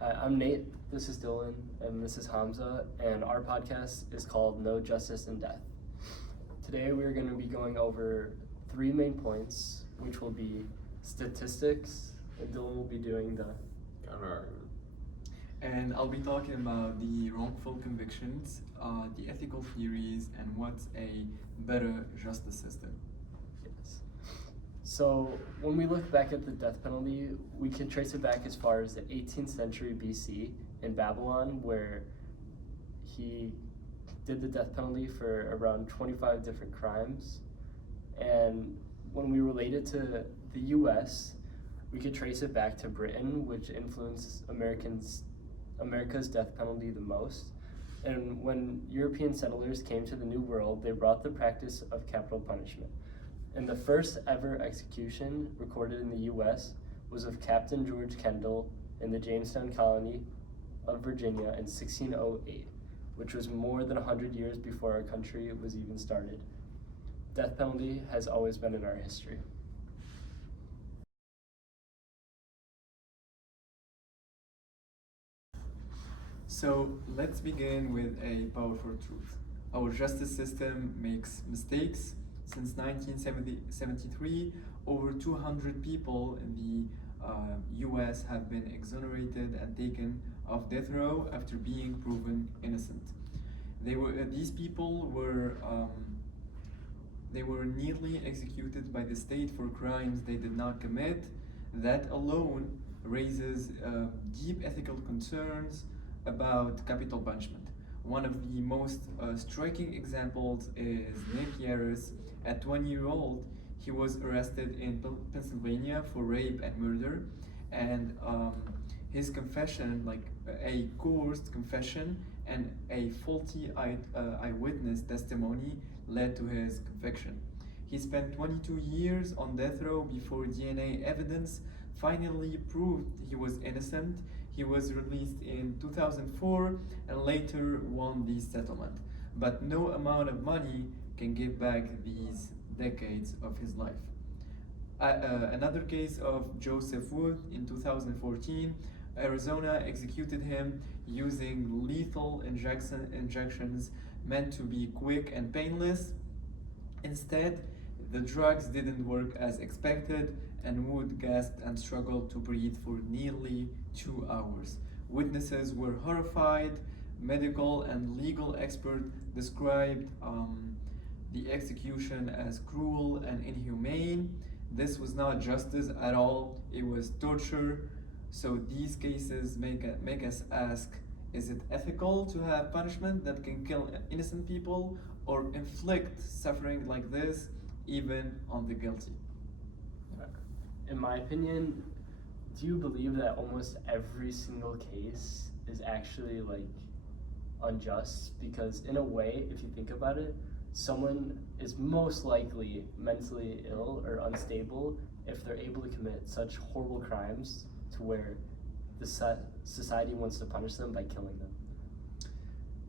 Hi, I'm Nate, this is Dylan, and this is Hamza, and our podcast is called No Justice in Death. Today we're going to be going over three main points, which will be statistics, and Dylan will be doing the counter-argument. And I'll be talking about the wrongful convictions, the ethical theories, and what's a better justice system. Yes. So when we look back at the death penalty, we can trace it back as far as the 18th century BC in Babylon, where he did the death penalty for around 25 different crimes. And when we relate it to the US, we could trace it back to Britain, which influenced America's death penalty the most. And when European settlers came to the New World, they brought the practice of capital punishment. And the first ever execution recorded in the US was of Captain George Kendall in the Jamestown colony of Virginia in 1608, which was more than 100 years before our country was even started. Death penalty has always been in our history. So let's begin with a powerful truth. Our justice system makes mistakes. Since 1973, over 200 people in the US have been exonerated and taken off death row after being proven innocent. These people were nearly executed by the state for crimes they did not commit. That alone raises deep ethical concerns about capital punishment. One of the most striking examples is Nick Yaris. At 20-year-old, he was arrested in Pennsylvania for rape and murder, and his confession, like a coerced confession and a faulty eyewitness testimony, led to his conviction. He spent 22 years on death row before DNA evidence finally proved he was innocent. He was released in 2004 and later won the settlement. But no amount of money can give back these decades of his life. Another case of Joseph Wood in 2014, Arizona executed him using lethal injections meant to be quick and painless. Instead, the drugs didn't work as expected, and Wood gasped and struggled to breathe for nearly 2 hours. Witnesses were horrified. Medical and legal experts described the execution as cruel and inhumane. This was not justice at all, it was torture. So these cases make us ask, is it ethical to have punishment that can kill innocent people or inflict suffering like this even on the guilty? In my opinion, do you believe that almost every single case is actually unjust? Because in a way, if you think about it, someone is most likely mentally ill or unstable if they're able to commit such horrible crimes to where the society wants to punish them by killing them.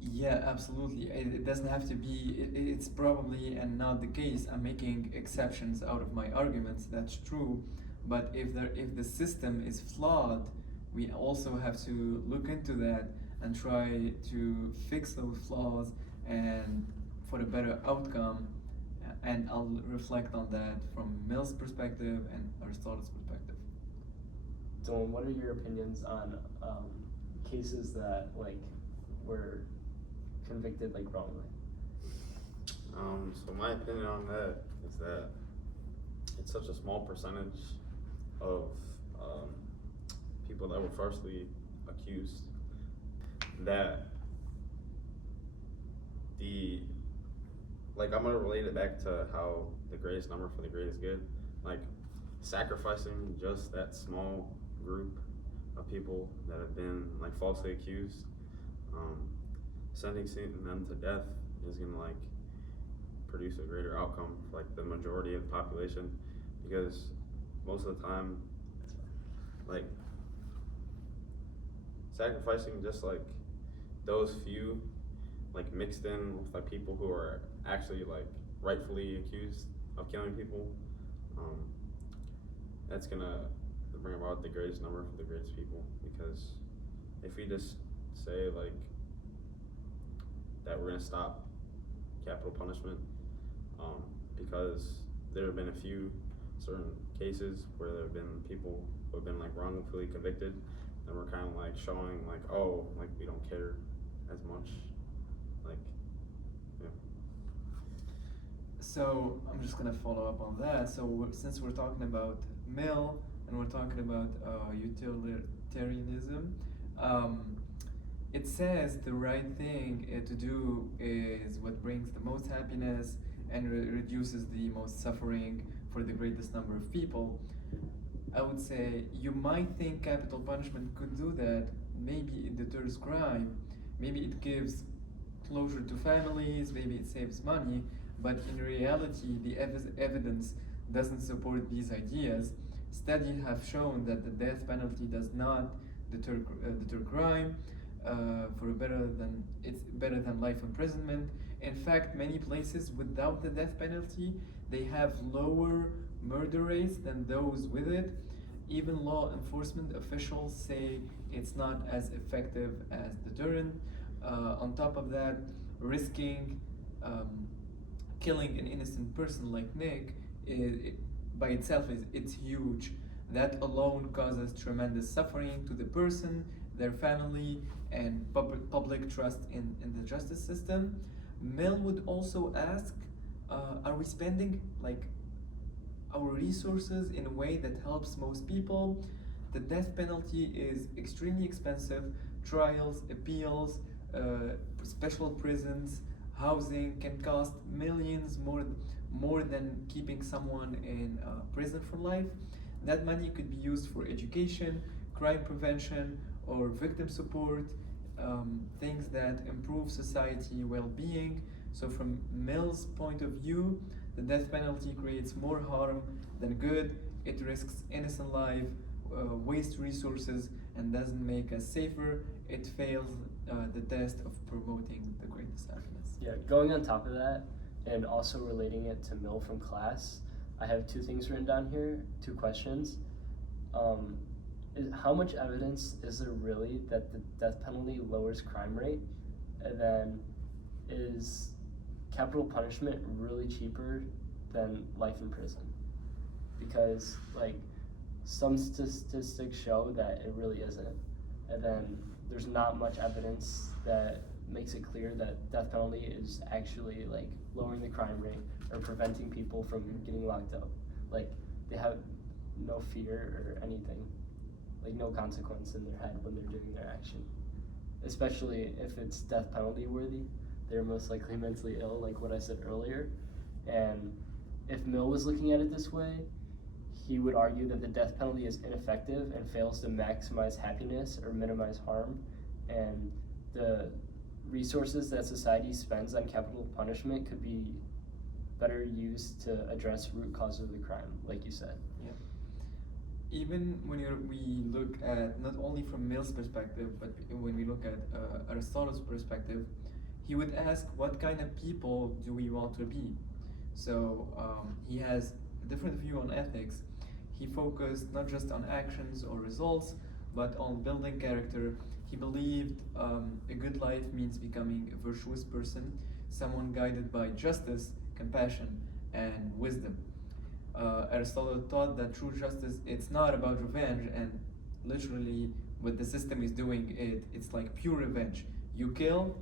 Yeah, absolutely. It doesn't have to be, it's probably and not the case. I'm making exceptions out of my arguments, that's true. But if the system is flawed, we also have to look into that and try to fix those flaws and for a better outcome. And I'll reflect on that from Mill's perspective and Aristotle's perspective. Dylan, what are your opinions on cases that were convicted wrongly? So my opinion on that is that it's such a small percentage of people that were falsely accused that I'm gonna relate it back to how the greatest number for the greatest good, sacrificing just that small group of people that have been falsely accused, sentencing them to death is gonna produce a greater outcome for the majority of the population, because most of the time sacrificing just those few mixed in with people who are actually rightfully accused of killing people, that's gonna bring about the greatest number for the greatest people, because if we just say like that we're gonna stop capital punishment, because there have been a few certain cases where there have been people who have been like wrongfully convicted, and we're kind of like showing like, oh, like we don't care as much, like, yeah. So I'm just gonna follow up on that. So since we're talking about Mill and we're talking about utilitarianism, it says the right thing to do is what brings the most happiness and reduces the most suffering for the greatest number of people. I would say you might think capital punishment could do that. Maybe it deters crime, maybe it gives closure to families, maybe it saves money, but in reality, the evidence doesn't support these ideas. Studies have shown that the death penalty does not deter crime. It's better than life imprisonment. In fact, many places without the death penalty, they have lower murder rates than those with it. Even law enforcement officials say it's not as effective as deterrent. On top of that, risking killing an innocent person like Nick by itself it's huge. That alone causes tremendous suffering to the person, their family, and public trust in the justice system. Mill would also ask, are we spending like our resources in a way that helps most people? The death penalty is extremely expensive. Trials, appeals, special prisons, housing can cost millions more than keeping someone in prison for life. That money could be used for education, crime prevention, or victim support, things that improve society well-being. So from Mill's point of view, the death penalty creates more harm than good. It risks innocent life, wastes resources, and doesn't make us safer. It fails the test of promoting the greatest happiness. Yeah, going on top of that, and also relating it to Mill from class, I have two things written down here, two questions. How much evidence is there really that the death penalty lowers crime rate? And then, is capital punishment really cheaper than life in prison? Because like some statistics show that it really isn't, and then there's not much evidence that makes it clear that death penalty is actually like lowering the crime rate or preventing people from getting locked up. Like they have no fear or anything, like no consequence in their head when they're doing their action. Especially if it's death penalty worthy, they're most likely mentally ill, like what I said earlier. And if Mill was looking at it this way, he would argue that the death penalty is ineffective and fails to maximize happiness or minimize harm, and the resources that society spends on capital punishment could be better used to address root cause of the crime, like you said. Yeah. Even when we look at, not only from Mill's perspective, but when we look at Aristotle's perspective, he would ask, what kind of people do we want to be? So he has a different view on ethics. He focused not just on actions or results, but on building character. He believed a good life means becoming a virtuous person, someone guided by justice, compassion, and wisdom. Aristotle taught that true justice, it's not about revenge, and literally what the system is doing, it's like pure revenge. You kill,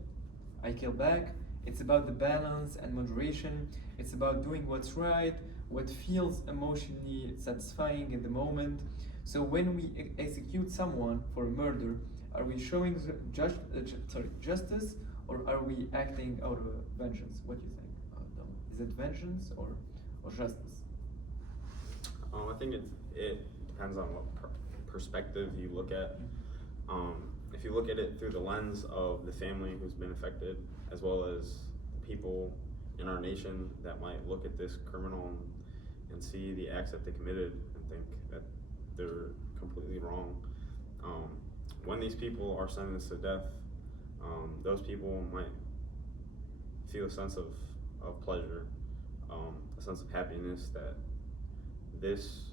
I kill back. It's about the balance and moderation. It's about doing what's right, what feels emotionally satisfying in the moment. So when we execute someone for a murder, are we showing justice, or are we acting out of vengeance? What do you think? Is it vengeance or justice? I think it depends on what perspective you look at. If you look at it through the lens of the family who's been affected, as well as the people in our nation that might look at this criminal and see the acts that they committed and think that they're completely wrong. When these people are sentenced to death, those people might feel a sense of pleasure, a sense of happiness that this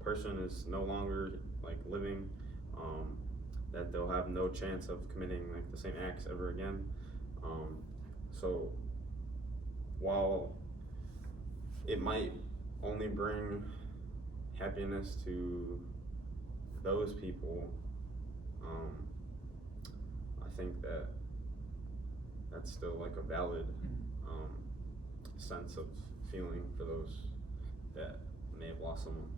person is no longer like living, that they'll have no chance of committing like the same acts ever again. So while it might only bring happiness to those people, I think that that's still like a valid sense of feeling for those that may have lost someone.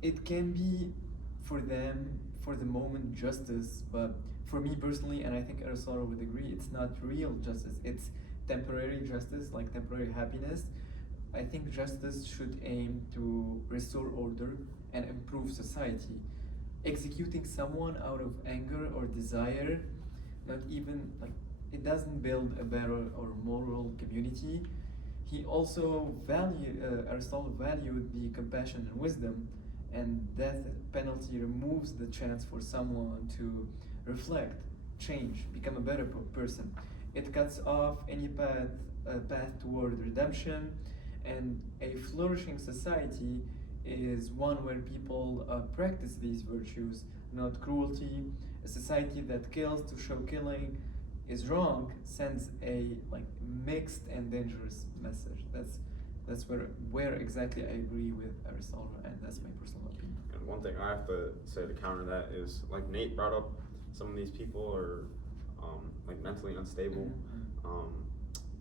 It can be for them, for the moment, justice, but for me personally, and I think Aristotle would agree, it's not real justice, it's temporary justice, like temporary happiness. I think justice should aim to restore order and improve society. Executing someone out of anger or desire, not even like, it doesn't build a better or moral community. He also Aristotle valued the compassion and wisdom, and death penalty removes the chance for someone to reflect, change, become a better person. It cuts off any path toward redemption, and a flourishing society is one where people practice these virtues, not cruelty. A society that kills to show killing is wrong sends a like mixed and dangerous message. That's where exactly I agree with Aristotle, and that's my personal opinion. And one thing I have to say to counter that is, like Nate brought up, some of these people are like mentally unstable.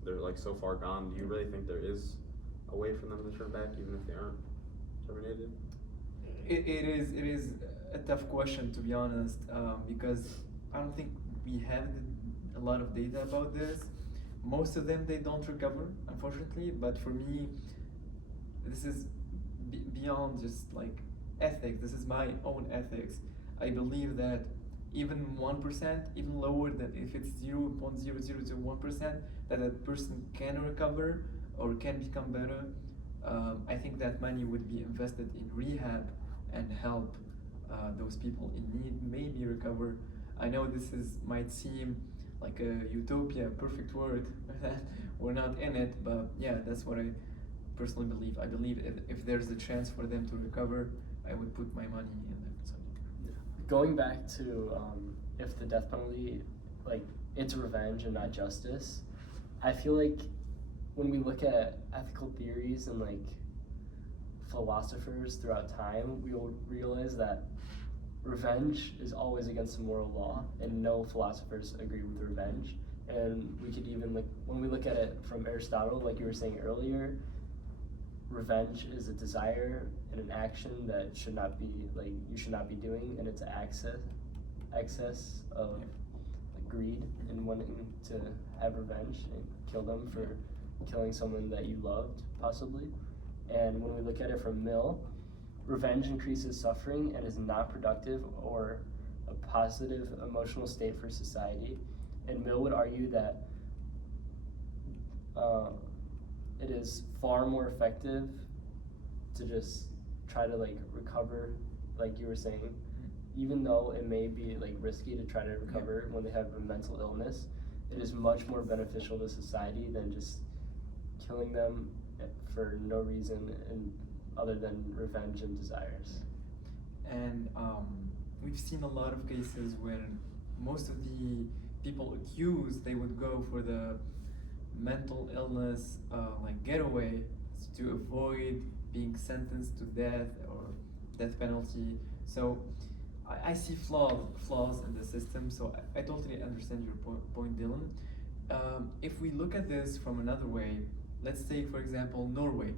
They're like so far gone. Do you really think there is a way for them to turn back, even if they aren't terminated? It is a tough question, to be honest, because I don't think we have a lot of data about this. Most of them, they don't recover, unfortunately, but for me, this is beyond just like ethics. This is my own ethics. I believe that even 1%, even lower, that if it's 0.0001%, that a person can recover or can become better. I think that money would be invested in rehab and help those people in need maybe recover. I know this might seem like a utopia, perfect word, we're not in it, but yeah, that's what I personally believe. I believe if there's a chance for them to recover, I would put my money in that subject. Going back to if the death penalty, like, it's revenge and not justice, I feel like when we look at ethical theories and like philosophers throughout time, we will realize that revenge is always against the moral law, and no philosophers agree with revenge. And we could even, like, when we look at it from Aristotle, like you were saying earlier, revenge is a desire and an action that should not be, like, you should not be doing, and it's excess of like, greed and wanting to have revenge and kill them for killing someone that you loved, possibly. And when we look at it from Mill, revenge increases suffering and is not productive or a positive emotional state for society. And Mill would argue that it is far more effective to just try to like recover, like you were saying, even though it may be like risky to try to recover when they have a mental illness. It is much more beneficial to society than just killing them for no reason and other than revenge and desires. And we've seen a lot of cases where most of the people accused, they would go for the mental illness like getaway to avoid being sentenced to death or death penalty. So I see flaws in the system, so I totally understand your point, Dylan. If we look at this from another way, let's take, for example, Norway,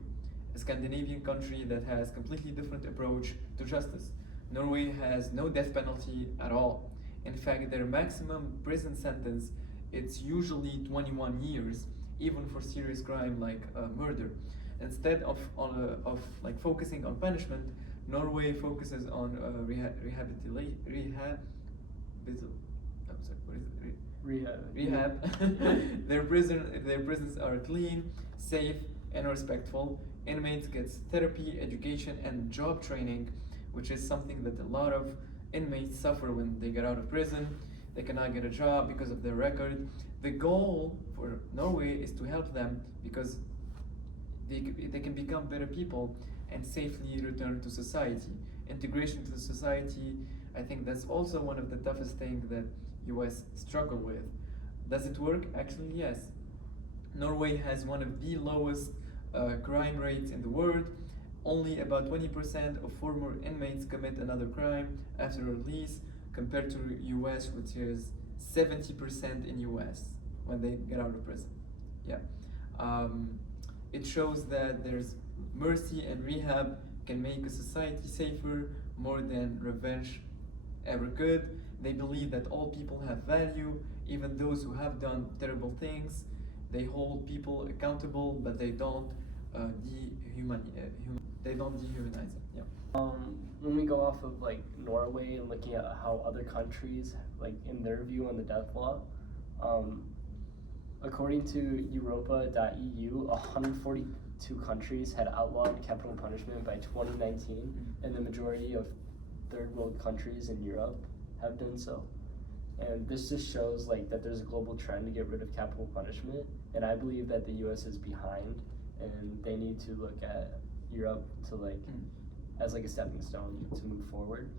a Scandinavian country that has completely different approach to justice. Norway has no death penalty at all. In fact, their maximum prison sentence, it's usually 21 years, even for serious crime like murder. Instead of like focusing on punishment, Norway focuses on rehab. Their prisons are clean, safe, and respectful. Inmates get therapy, education, and job training, which is something that a lot of inmates suffer when they get out of prison. They cannot get a job because of their record. The goal for Norway is to help them because they can become better people. and safely return to society. Integration to the society, I think that's also one of the toughest things that US struggle with. Does it work? Actually, yes. Norway has one of the lowest crime rates in the world. Only about 20% of former inmates commit another crime after release, compared to US, which is 70% in US when they get out of prison. Yeah. It shows that there's mercy and rehab can make a society safer more than revenge ever could. They believe that all people have value, even those who have done terrible things. They hold people accountable, but they don't they don't dehumanize them. Yeah. When we go off of like Norway and looking at how other countries, like in their view on the death law, according to Europa.eu, 142 countries had outlawed capital punishment by 2019, and the majority of third world countries in Europe have done so. And this just shows like that there's a global trend to get rid of capital punishment, and I believe that the US is behind, and they need to look at Europe to like as like a stepping stone to move forward.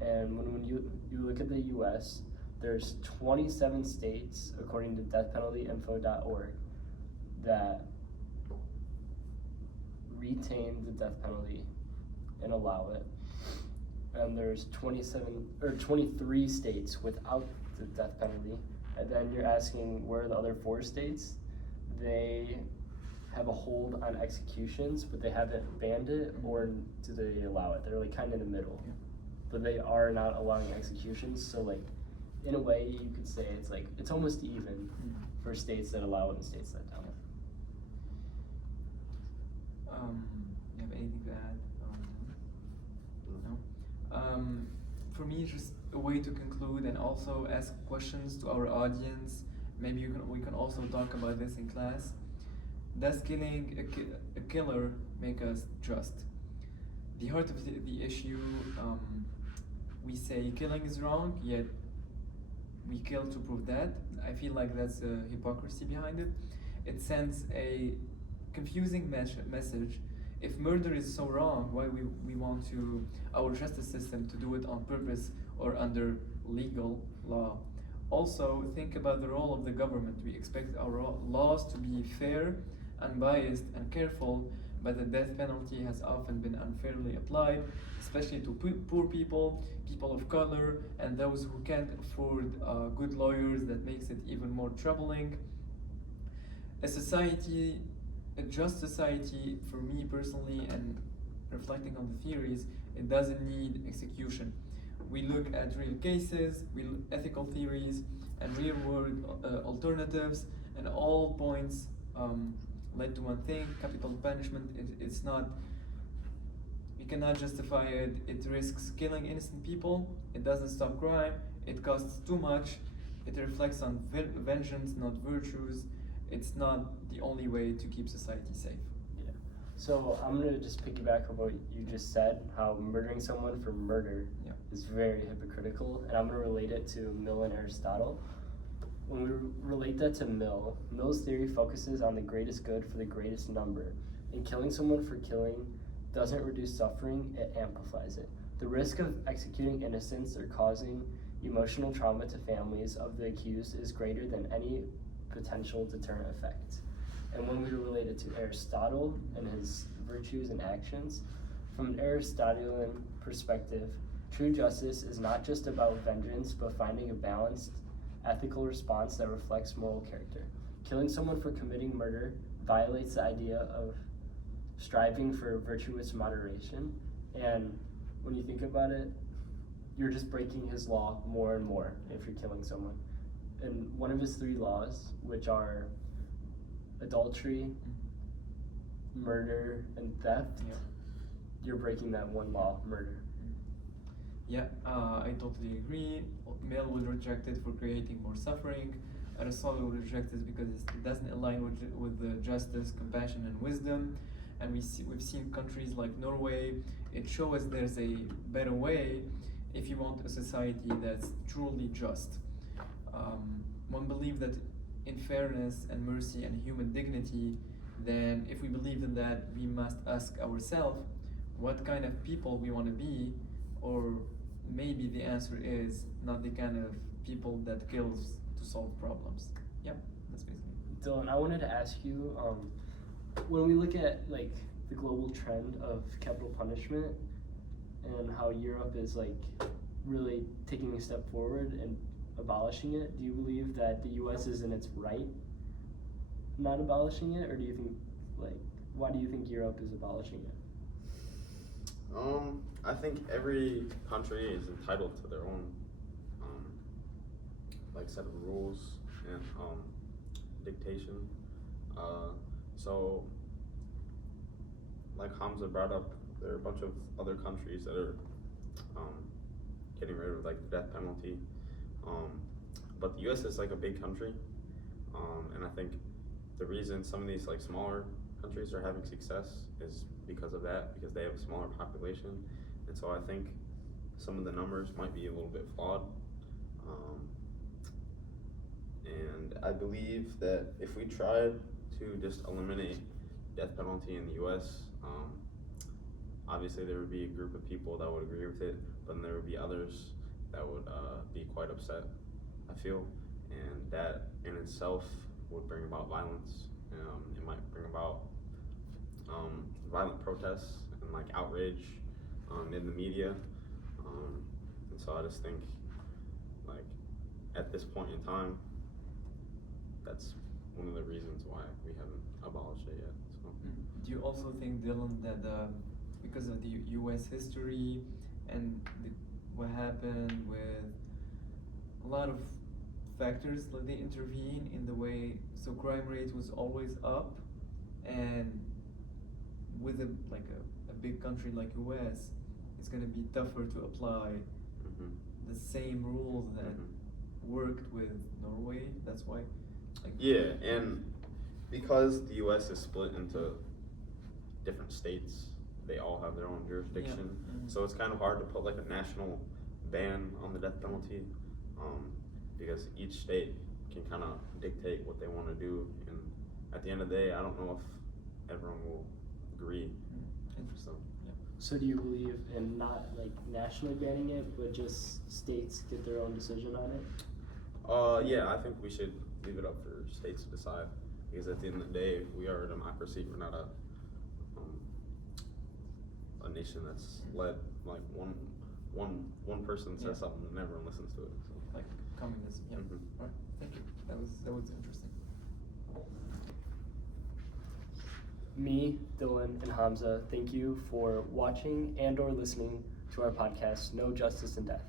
And when you look at the US, there's 27 states, according to deathpenaltyinfo.org, that retain the death penalty and allow it. And there's 23 states without the death penalty. And then you're asking where are the other 4 states? They have a hold on executions, but they haven't banned it, or do they allow it? They're like kind of in the middle. But they are not allowing executions, so like in a way you could say it's like it's almost even for states that allow it and states that don't. You have anything to add? No? For me, just a way to conclude and also ask questions to our audience. Maybe we can also talk about this in class. Does killing a killer make us just? The heart of the issue, we say killing is wrong, yet we kill to prove that. I feel like that's a hypocrisy behind it. It sends a confusing message. If murder is so wrong, why we want our justice system to do it on purpose or under legal law? Also, think about the role of the government. We expect our laws to be fair, unbiased, and careful, but the death penalty has often been unfairly applied, especially to poor people, people of color, and those who can't afford good lawyers. That makes it even more troubling. A just society, for me personally, and reflecting on the theories, it doesn't need execution. We look at real cases, ethical theories, and real-world alternatives, and all points led to one thing: capital punishment. It's not. We cannot justify it. It risks killing innocent people. It doesn't stop crime. It costs too much. It reflects on vengeance, not virtues. It's not the only way to keep society safe. Yeah. So I'm gonna just piggyback on what you just said, how murdering someone for murder is very hypocritical, and I'm gonna relate it to Mill and Aristotle. When we relate that to Mill's theory focuses on the greatest good for the greatest number. And killing someone for killing doesn't reduce suffering, it amplifies it. The risk of executing innocents or causing emotional trauma to families of the accused is greater than any potential deterrent effect. And when we relate it to Aristotle and his virtues and actions, from an Aristotelian perspective, true justice is not just about vengeance, but finding a balanced, ethical response that reflects moral character. Killing someone for committing murder violates the idea of striving for virtuous moderation, and when you think about it, you're just breaking his law more and more if you're killing someone. And one of his 3 laws, which are adultery, murder, and theft, you're breaking that one law, murder. Yeah, I totally agree. Mill would reject it for creating more suffering. Aristotle would reject it because it doesn't align with the justice, compassion, and wisdom. And we've seen countries like Norway. It shows there's a better way if you want a society that's truly just. One believes that in fairness and mercy and human dignity, then if we believe in that, we must ask ourselves what kind of people we want to be, or maybe the answer is not the kind of people that kills to solve problems. Yep, that's basically it. Dylan, I wanted to ask you, when we look at like the global trend of capital punishment and how Europe is like really taking a step forward and abolishing it, do you believe that the US is in its right not abolishing it, or do you think, like, why do you think Europe is abolishing it? I think every country is entitled to their own like set of rules and dictation. So like Hamza brought up, there are a bunch of other countries that are getting rid of like the death penalty. But the US is like a big country, and I think the reason some of these like smaller countries are having success is because of that, because they have a smaller population. And so I think some of the numbers might be a little bit flawed. And I believe that if we tried to just eliminate death penalty in the US, obviously there would be a group of people that would agree with it, but then there would be others that would be quite upset, I feel. And that in itself would bring about violence. It might bring about violent protests and like outrage in the media. And so I just think, like, at this point in time, that's one of the reasons why we haven't abolished it yet. So. Do you also think, Dylan, that because of the U.S. history and what happened with a lot of factors that they intervene in the way, so crime rate was always up, and with a big country like U.S., it's going to be tougher to apply the same rules that worked with Norway. That's why. Yeah, and because the U.S. is split into different states, they all have their own jurisdiction. Yeah. So it's kind of hard to put like a national ban on the death penalty, because each state can kind of dictate what they want to do. And at the end of the day, I don't know if everyone will agree. Interesting. Yeah. So do you believe in not like nationally banning it, but just states get their own decision on it? Yeah, I think we should leave it up for states to decide, because at the end of the day, we are a democracy. We're not a nation that's led like one person says something and everyone listens to it. So. Like communism. Yeah. All right. Thank you. That was interesting. Me, Dylan, and Hamza, thank you for watching and or listening to our podcast, No Justice in Death.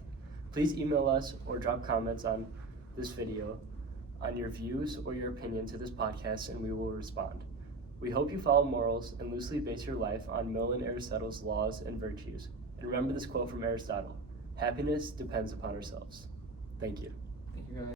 Please email us or drop comments on this video on your views or your opinion to this podcast, and we will respond. We hope you follow morals and loosely base your life on Mill and Aristotle's laws and virtues. And remember this quote from Aristotle: happiness depends upon ourselves. Thank you. Thank you, guys.